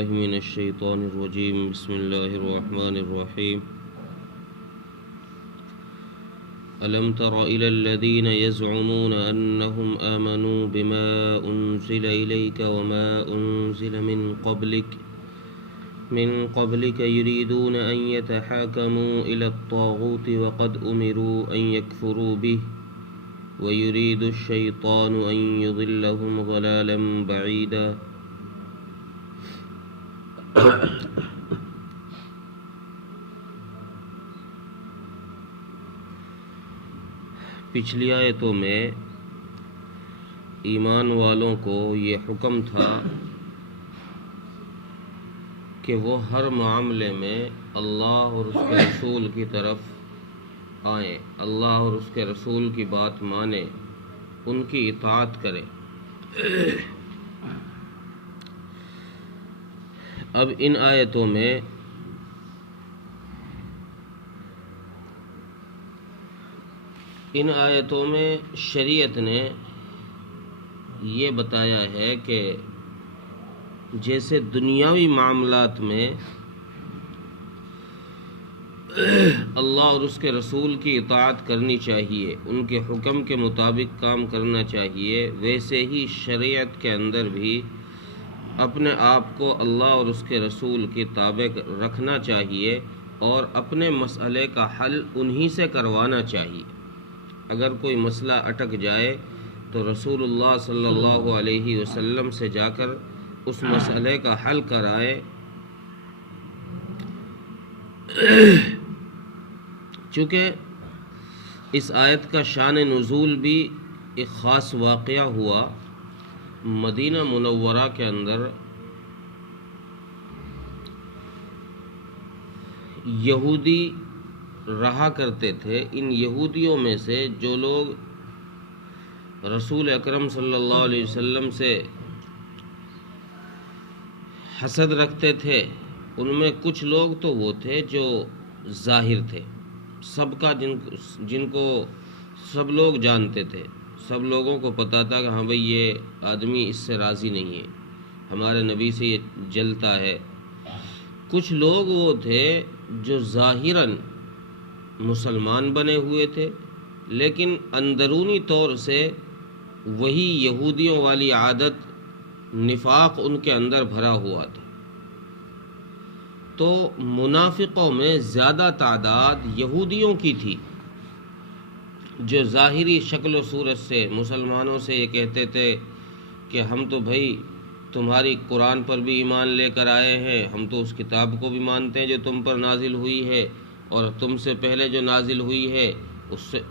بالله من الشيطان الرجيم بسم الله الرحمن الرحيم ألم تر إلى الذين يزعمون أنهم آمنوا بما أنزل إليك وما أنزل من قبلك يريدون أن يتحاكموا إلى الطاغوت وقد أمروا أن يكفروا به ويريد الشيطان أن يضلهم ضلالا بعيدا پچھلی آیتوں میں ایمان والوں کو یہ حکم تھا کہ وہ ہر معاملے میں اللہ اور اس کے رسول کی طرف آئیں، اللہ اور اس کے رسول کی بات مانیں، ان کی اطاعت کریں۔ اب ان آیتوں میں شریعت نے یہ بتایا ہے کہ جیسے دنیاوی معاملات میں اللہ اور اس کے رسول کی اطاعت کرنی چاہیے، ان کے حکم کے مطابق کام کرنا چاہیے، ویسے ہی شریعت کے اندر بھی اپنے آپ کو اللہ اور اس کے رسول کے تابع رکھنا چاہیے اور اپنے مسئلے کا حل انہی سے کروانا چاہیے۔ اگر کوئی مسئلہ اٹک جائے تو رسول اللہ صلی اللہ علیہ وسلم سے جا کر اس مسئلے کا حل کرائے۔ چونکہ اس آیت کا شان نزول بھی ایک خاص واقعہ ہوا مدینہ منورہ کے اندر۔ یہودی رہا کرتے تھے، ان یہودیوں میں سے جو لوگ رسول اکرم صلی اللہ علیہ وسلم سے حسد رکھتے تھے، ان میں کچھ لوگ تو وہ تھے جو ظاہر تھے، جن کو سب لوگ جانتے تھے، سب لوگوں کو پتہ تھا کہ ہاں بھئی یہ آدمی اس سے راضی نہیں ہے، ہمارے نبی سے یہ جلتا ہے۔ کچھ لوگ وہ تھے جو ظاہراً مسلمان بنے ہوئے تھے لیکن اندرونی طور سے وہی یہودیوں والی عادت، نفاق ان کے اندر بھرا ہوا تھا۔ تو منافقوں میں زیادہ تعداد یہودیوں کی تھی جو ظاہری شکل و صورت سے مسلمانوں سے یہ کہتے تھے کہ ہم تو بھائی تمہاری قرآن پر بھی ایمان لے کر آئے ہیں، ہم تو اس کتاب کو بھی مانتے ہیں جو تم پر نازل ہوئی ہے، اور تم سے پہلے جو نازل ہوئی ہے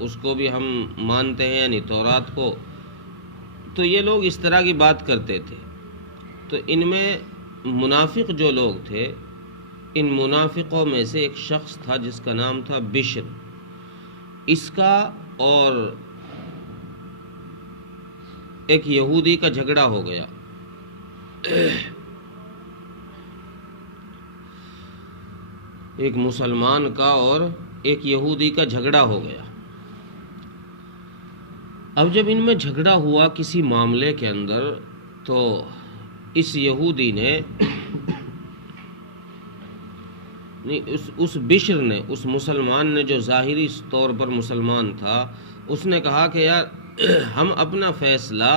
اس کو بھی ہم مانتے ہیں، یعنی تورات کو۔ تو یہ لوگ اس طرح کی بات کرتے تھے۔ تو ان میں منافق جو لوگ تھے، ان منافقوں میں سے ایک شخص تھا جس کا نام تھا بشر۔ اس کا اور ایک یہودی کا جھگڑا ہو گیا۔ ایک مسلمان کا اور ایک یہودی کا جھگڑا ہو گیا۔ اب جب ان میں جھگڑا ہوا کسی معاملے کے اندر، تو اس یہودی نے اس بشر نے، اس مسلمان نے جو ظاہری طور پر مسلمان تھا، اس نے کہا کہ یار ہم اپنا فیصلہ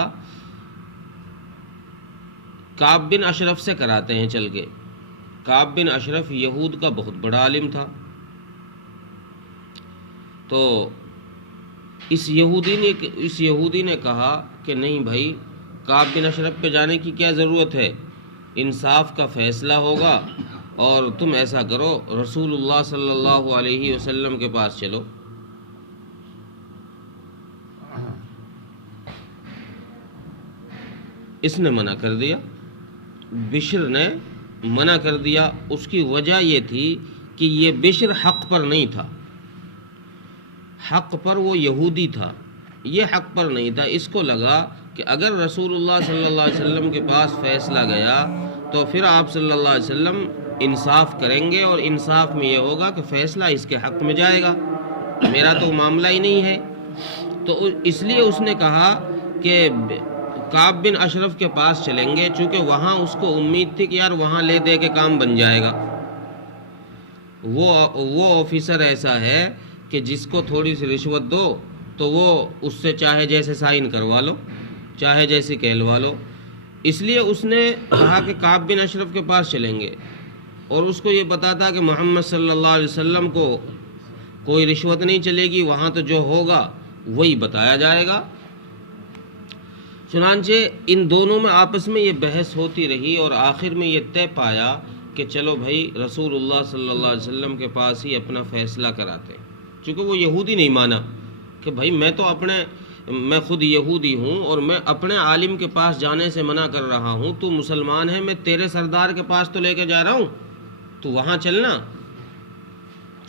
کعب بن اشرف سے کراتے ہیں چل کے۔ کعب بن اشرف یہود کا بہت بڑا عالم تھا۔ تو اس یہودی نے کہا کہ نہیں بھائی، کعب بن اشرف پہ جانے کی کیا ضرورت ہے، انصاف کا فیصلہ ہوگا، اور تم ایسا کرو رسول اللہ صلی اللہ علیہ وسلم کے پاس چلو۔ اس نے منع کر دیا، بشر نے منع کر دیا۔ اس کی وجہ یہ تھی کہ یہ بشر حق پر نہیں تھا، حق پر وہ یہودی تھا، یہ حق پر نہیں تھا۔ اس کو لگا کہ اگر رسول اللہ صلی اللہ علیہ وسلم کے پاس فیصلہ گیا تو پھر آپ صلی اللہ علیہ وسلم انصاف کریں گے، اور انصاف میں یہ ہوگا کہ فیصلہ اس کے حق میں جائے گا، میرا تو معاملہ ہی نہیں ہے۔ تو اس لیے اس نے کہا کہ کعب بن اشرف کے پاس چلیں گے، چونکہ وہاں اس کو امید تھی کہ یار وہاں لے دے کے کام بن جائے گا۔ وہ آفیسر ایسا ہے کہ جس کو تھوڑی سی رشوت دو تو وہ اس سے چاہے جیسے سائن کروا لو، چاہے جیسے کہلوا لو۔ اس لیے اس نے کہا کہ کعب بن اشرف کے پاس چلیں گے، اور اس کو یہ پتا تھا کہ محمد صلی اللہ علیہ وسلم کو کوئی رشوت نہیں چلے گی، وہاں تو جو ہوگا وہی بتایا جائے گا۔ چنانچہ ان دونوں میں آپس میں یہ بحث ہوتی رہی، اور آخر میں یہ طے پایا کہ چلو بھائی رسول اللہ صلی اللہ علیہ وسلم کے پاس ہی اپنا فیصلہ کراتے ہیں، چونکہ وہ یہودی نہیں مانا کہ بھائی میں خود یہودی ہوں اور میں اپنے عالم کے پاس جانے سے منع کر رہا ہوں، تو مسلمان ہے، میں تیرے سردار کے پاس تو لے کے جا رہا ہوں، تو وہاں چلنا۔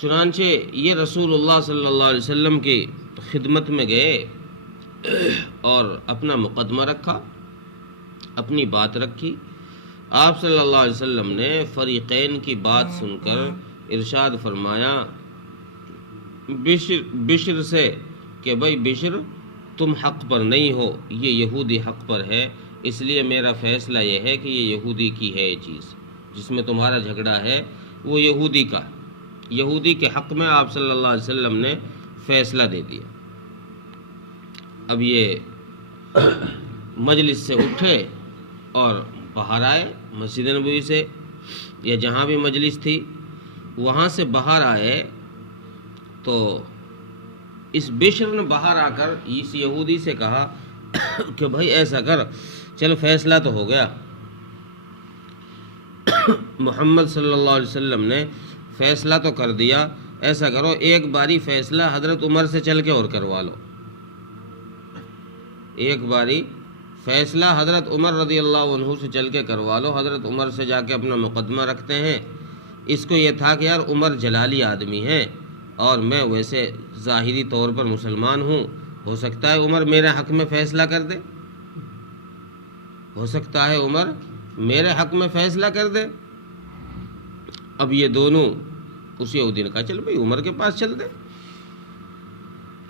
چنانچہ یہ رسول اللہ صلی اللہ علیہ وسلم کی خدمت میں گئے اور اپنا مقدمہ رکھا، اپنی بات رکھی۔ آپ صلی اللہ علیہ وسلم نے فریقین کی بات سن کر ارشاد فرمایا بشر سے کہ بھائی بشر، تم حق پر نہیں ہو، یہ یہودی حق پر ہے، اس لیے میرا فیصلہ یہ ہے کہ یہ یہودی کی ہے، یہ چیز جس میں تمہارا جھگڑا ہے وہ یہودی کے حق میں آپ صلی اللہ علیہ وسلم نے فیصلہ دے دیا۔ اب یہ مجلس سے اٹھے اور باہر آئے، مسجد نبوی سے یا جہاں بھی مجلس تھی وہاں سے باہر آئے، تو اس بشر نے باہر آ کر اس یہودی سے کہا کہ بھائی ایسا کر، چلو فیصلہ تو ہو گیا، محمد صلی اللہ علیہ وسلم نے فیصلہ تو کر دیا، ایسا کرو ایک باری فیصلہ حضرت عمر سے چل کے اور کروا لو، ایک باری فیصلہ حضرت عمر رضی اللہ عنہ سے چل کے کروا لو۔ حضرت عمر سے جا کے اپنا مقدمہ رکھتے ہیں۔ اس کو یہ تھا کہ یار عمر جلالی آدمی ہے اور میں ویسے ظاہری طور پر مسلمان ہوں، ہو سکتا ہے عمر میرے حق میں فیصلہ کر دے، ہو سکتا ہے عمر میرے حق میں فیصلہ کر دے۔ اب یہ دونوں اس یہودی نے کہا چل بھائی عمر کے پاس چل دے،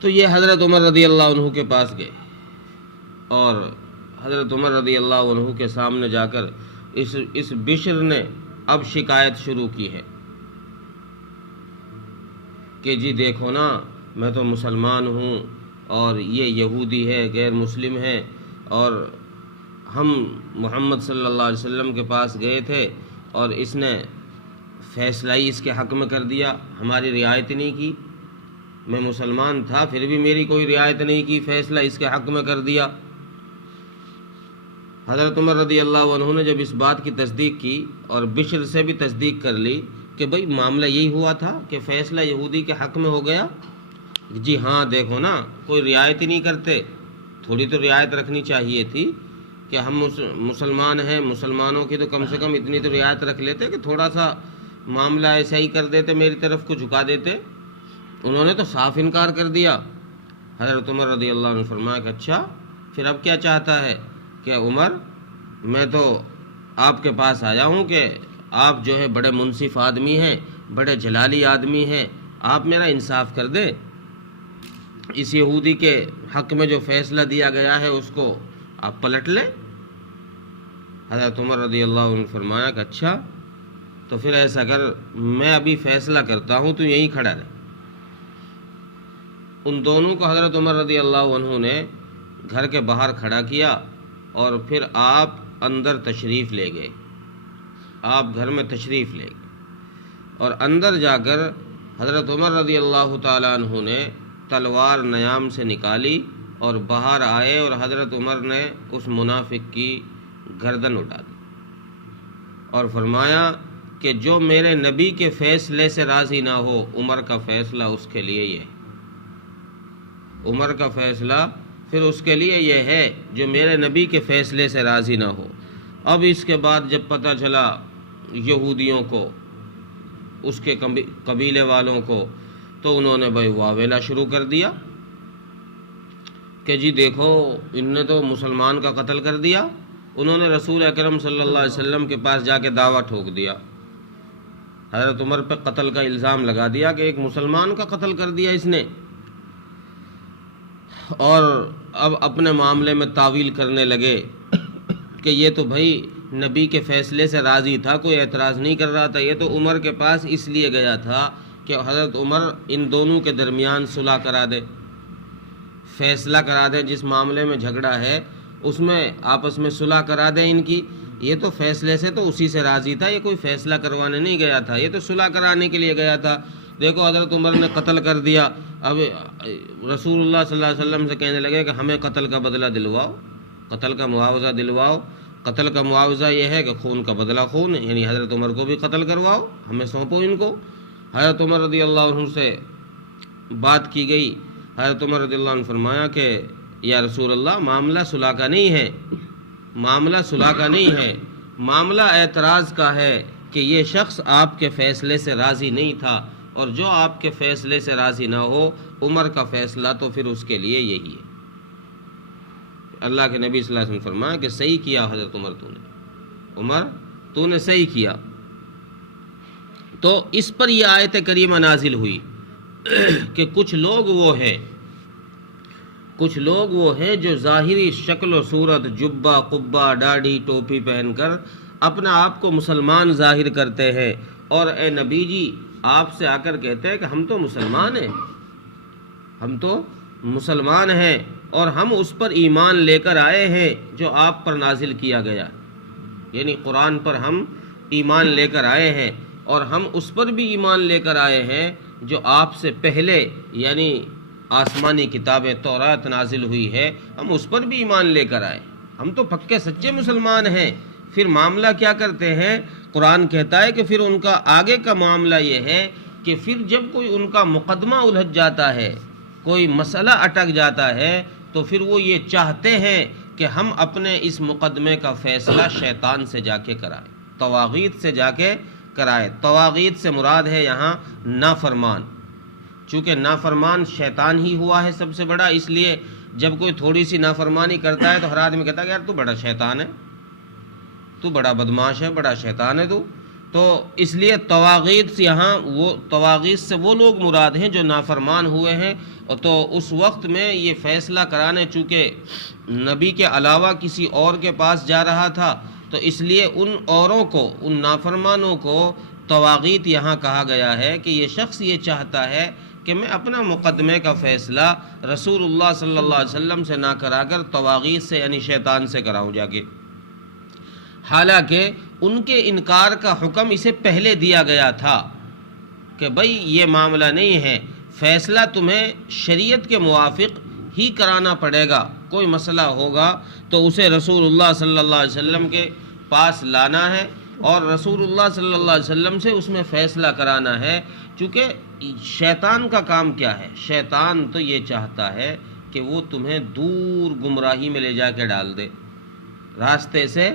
تو یہ حضرت عمر رضی اللہ عنہ کے پاس گئے اور حضرت عمر رضی اللہ عنہ کے سامنے جا کر اس بشر نے اب شکایت شروع کی ہے کہ جی دیکھو نا، میں تو مسلمان ہوں اور یہ یہودی ہے، غیر مسلم ہے، اور ہم محمد صلی اللہ علیہ وسلم کے پاس گئے تھے اور اس نے فیصلہ ہی اس کے حق میں کر دیا، ہماری رعایت نہیں کی، میں مسلمان تھا پھر بھی میری کوئی رعایت نہیں کی، فیصلہ اس کے حق میں کر دیا۔ حضرت عمر رضی اللہ عنہ نے جب اس بات کی تصدیق کی اور بشر سے بھی تصدیق کر لی کہ بھئی معاملہ یہی ہوا تھا کہ فیصلہ یہودی کے حق میں ہو گیا، جی ہاں دیکھو نا کوئی رعایت ہی نہیں کرتے، تھوڑی تو رعایت رکھنی چاہیے تھی کہ ہم مسلمان ہیں، مسلمانوں کی تو کم سے کم اتنی تو رعایت رکھ لیتے کہ تھوڑا سا معاملہ ایسا ہی کر دیتے، میری طرف کو جھکا دیتے۔ انہوں نے تو صاف انکار کر دیا۔ حضرت عمر رضی اللہ عنہ نے فرمایا کہ اچھا پھر اب کیا چاہتا ہے کہ عمر، میں تو آپ کے پاس آیا ہوں کہ آپ جو ہے بڑے منصف آدمی ہیں، بڑے جلالی آدمی ہیں، آپ میرا انصاف کر دیں، اس یہودی کے حق میں جو فیصلہ دیا گیا ہے اس کو آپ پلٹ لیں۔ حضرت عمر رضی اللہ عنہ نے فرمایا کہ اچھا تو پھر ایسا کر، میں ابھی فیصلہ کرتا ہوں، تو یہیں کھڑا رہے۔ ان دونوں کو حضرت عمر رضی اللہ عنہ نے گھر کے باہر کھڑا کیا اور پھر آپ اندر تشریف لے گئے، آپ گھر میں تشریف لے گئے اور اندر جا کر حضرت عمر رضی اللہ تعالیٰ عنہ نے تلوار نیام سے نکالی اور باہر آئے اور حضرت عمر نے اس منافق کی گردن اٹھا دی اور فرمایا کہ جو میرے نبی کے فیصلے سے راضی نہ ہو، عمر کا فیصلہ اس کے لیے یہ ہے، عمر کا فیصلہ پھر اس کے لیے یہ ہے جو میرے نبی کے فیصلے سے راضی نہ ہو۔ اب اس کے بعد جب پتہ چلا یہودیوں کو، اس کے قبیلے والوں کو، تو انہوں نے بھائی واویلا شروع کر دیا کہ جی دیکھو ان نے تو مسلمان کا قتل کر دیا۔ انہوں نے رسول اکرم صلی اللہ علیہ وسلم کے پاس جا کے دعویٰ ٹھوک دیا، حضرت عمر پہ قتل کا الزام لگا دیا کہ ایک مسلمان کا قتل کر دیا اس نے، اور اب اپنے معاملے میں تعویل کرنے لگے کہ یہ تو بھائی نبی کے فیصلے سے راضی تھا، کوئی اعتراض نہیں کر رہا تھا، یہ تو عمر کے پاس اس لیے گیا تھا کہ حضرت عمر ان دونوں کے درمیان صلح کرا دے، فیصلہ کرا دیں، جس معاملے میں جھگڑا ہے اس میں آپس میں صلح کرا دیں ان کی۔ یہ تو فیصلے سے تو اسی سے راضی تھا، یہ کوئی فیصلہ کروانے نہیں گیا تھا، یہ تو صلح کرانے کے لیے گیا تھا۔ دیکھو حضرت عمر نے قتل کر دیا، اب رسول اللہ صلی اللہ علیہ وسلم سے کہنے لگے کہ ہمیں قتل کا بدلہ دلواؤ، قتل کا معاوضہ دلواؤ۔ قتل کا معاوضہ یہ ہے کہ خون کا بدلہ خون، یعنی حضرت عمر کو بھی قتل کرواؤ، ہمیں سونپو ان کو۔ حضرت عمر رضی اللہ عنہ سے بات کی گئی، حضرت عمر رضی اللہ عنہ فرمایا کہ یا رسول اللہ، معاملہ صلح کا نہیں ہے، معاملہ صلح کا نہیں ہے، معاملہ اعتراض کا ہے کہ یہ شخص آپ کے فیصلے سے راضی نہیں تھا، اور جو آپ کے فیصلے سے راضی نہ ہو، عمر کا فیصلہ تو پھر اس کے لیے یہی ہے۔ اللہ کے نبی صلی اللہ علیہ وسلم فرمایا کہ صحیح کیا حضرت عمر، عمر تو نے صحیح کیا۔ تو اس پر یہ آیت کریمہ نازل ہوئی کہ کچھ لوگ وہ ہیں جو ظاہری شکل و صورت، جبہ قبہ داڑھی ٹوپی پہن کر اپنا آپ کو مسلمان ظاہر کرتے ہیں، اور اے نبی جی آپ سے آ کر کہتے ہیں کہ ہم تو مسلمان ہیں اور ہم اس پر ایمان لے کر آئے ہیں جو آپ پر نازل کیا گیا، یعنی قرآن پر ہم ایمان لے کر آئے ہیں، اور ہم اس پر بھی ایمان لے کر آئے ہیں جو آپ سے پہلے یعنی آسمانی کتابیں تورات نازل ہوئی ہے، ہم اس پر بھی ایمان لے کر آئے، ہم تو پکے سچے مسلمان ہیں۔ پھر معاملہ کیا کرتے ہیں؟ قرآن کہتا ہے کہ پھر ان کا آگے کا معاملہ یہ ہے کہ پھر جب کوئی ان کا مقدمہ الجھ جاتا ہے، کوئی مسئلہ اٹک جاتا ہے، تو پھر وہ یہ چاہتے ہیں کہ ہم اپنے اس مقدمے کا فیصلہ شیطان سے جا کے کرائیں، طواغیت سے جا کے کرائے۔ طواغیت سے مراد ہے یہاں نافرمان، چونکہ نافرمان شیطان ہی ہوا ہے سب سے بڑا، اس لیے جب کوئی تھوڑی سی نافرمانی کرتا ہے تو ہر آدمی کہتا ہے کہ یار تو بڑا شیطان ہے، تو بڑا بدماش ہے، بڑا شیطان ہے تو اس لیے طواغیت یہاں طواغیت سے وہ لوگ مراد ہیں جو نافرمان ہوئے ہیں۔ تو اس وقت میں یہ فیصلہ کرانے چونکہ نبی کے علاوہ کسی اور کے پاس جا رہا تھا، تو اس لیے ان اوروں کو، ان نافرمانوں کو طواغیت یہاں کہا گیا ہے کہ یہ شخص یہ چاہتا ہے کہ میں اپنا مقدمے کا فیصلہ رسول اللہ صلی اللہ علیہ وسلم سے نہ کرا کر طواغیت سے یعنی شیطان سے کراؤں جا کے، حالانکہ ان کے انکار کا حکم اسے پہلے دیا گیا تھا کہ بھائی یہ معاملہ نہیں ہے، فیصلہ تمہیں شریعت کے موافق ہی کرانا پڑے گا، کوئی مسئلہ ہوگا تو اسے رسول اللہ صلی اللہ علیہ وسلم کے پاس لانا ہے اور رسول اللہ صلی اللہ علیہ وسلم سے اس میں فیصلہ کرانا ہے۔ چونکہ شیطان کا کام کیا ہے؟ شیطان تو یہ چاہتا ہے کہ وہ تمہیں دور گمراہی میں لے جا کے ڈال دے، راستے سے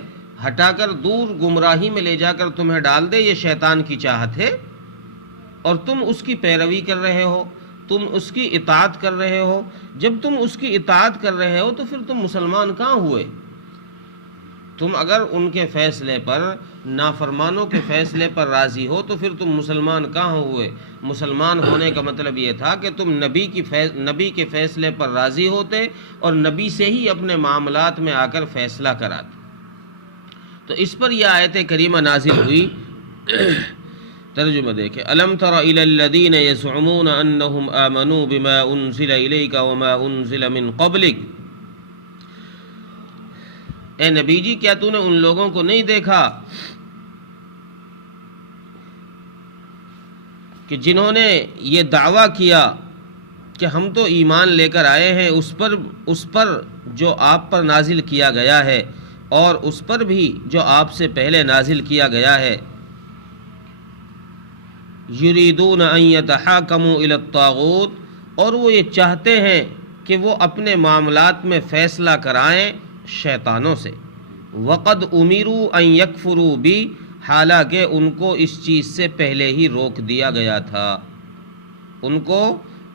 ہٹا کر دور گمراہی میں لے جا کر تمہیں ڈال دے، یہ شیطان کی چاہت ہے، اور تم اس کی پیروی کر رہے ہو، تم اس کی اطاعت کر رہے ہو۔ جب تم اس کی اطاعت کر رہے ہو تو پھر تم مسلمان کہاں ہوئے؟ تم اگر ان کے فیصلے پر، نافرمانوں کے فیصلے پر راضی ہو تو پھر تم مسلمان کہاں ہوئے؟ مسلمان ہونے کا مطلب یہ تھا کہ تم نبی کے فیصلے پر راضی ہوتے اور نبی سے ہی اپنے معاملات میں آ کر فیصلہ کراتے۔ تو اس پر یہ آیت کریمہ نازل ہوئی۔ ترجمہ دیکھیں، الم تر الی الذین یزعمون انہم آمنوا بما انزل الیک وما انزل من قبلک، اے نبی جی کیا تو نے ان لوگوں کو نہیں دیکھا کہ جنہوں نے یہ دعویٰ کیا کہ ہم تو ایمان لے کر آئے ہیں اس پر جو آپ پر نازل کیا گیا ہے اور اس پر بھی جو آپ سے پہلے نازل کیا گیا ہے، یریدون ان یتحاکموا الی الطاغوت، اور وہ یہ چاہتے ہیں کہ وہ اپنے معاملات میں فیصلہ کرائیں شیطانوں سے، وقد امروا ان یکفروا بی، حالانکہ ان کو اس چیز سے پہلے ہی روک دیا گیا تھا، ان کو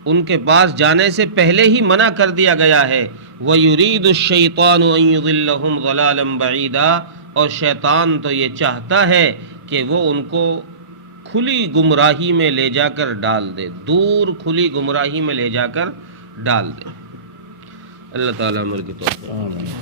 ان کے پاس جانے سے پہلے ہی منع کر دیا گیا ہے۔ وَيُرِيدُ الشَّيْطَانُ أَن يُضِلَّهُمْ ضَلَالًا بَعِيدًا، اور شیطان تو یہ چاہتا ہے کہ وہ ان کو کھلی گمراہی میں لے جا کر ڈال دے، دور کھلی گمراہی میں لے جا کر ڈال دے۔ اللہ تعالیٰ عمل کی توفیق۔ آمین۔